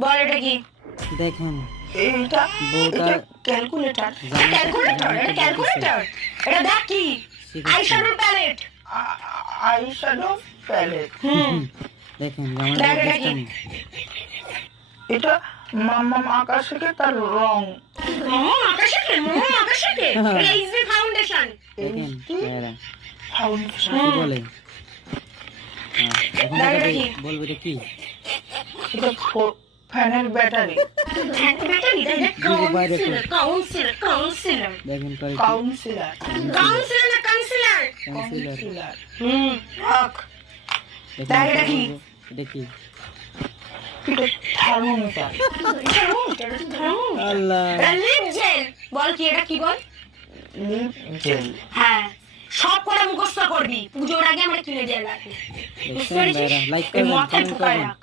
বল এটা কি? দেখেন এটা বউটা এটা ক্যালকুলেটর। ক্যালকুলেটর, এটা ক্যালকুলেটর। এটা দেখ কি? Eyeshadow palette. Eyeshadow palette. দেখেন জামাই দেখ এটা কি? বুঝতানি এটা মামা আকাশকে তার রং। মামা আকাশকে এটা ইজ দ্য ফাউন্ডেশন। দেখেন এরা ফাউন্ডেশন কি বলে এখন দেখ এটা এটা কি? বলবো এটা কি এটা ফ্যানের ব্যাটারি। ফ্যানের ব্যাটারি এটা কাউন্সিলর দেখেন করে কাউন্সিলর না কাউন্সিলর। কাউন্সিলর রাখ। দেখ এটা কি? এটা কি এটা থার্মোমিটার। আল্লাহ লিপ জেল। বল কি এটা কি বল? Lip gel. হ্যাঁ সব করে মুখস্থ করবি, পুজোর আগে আমরা কিনে দিয়ে রাখি। বুঝতে দেখছেন পেরেছিস? ভাইরা লাইক এই করবেন মাথায় কমেন্ট ঢুকায় করবেন রাখ।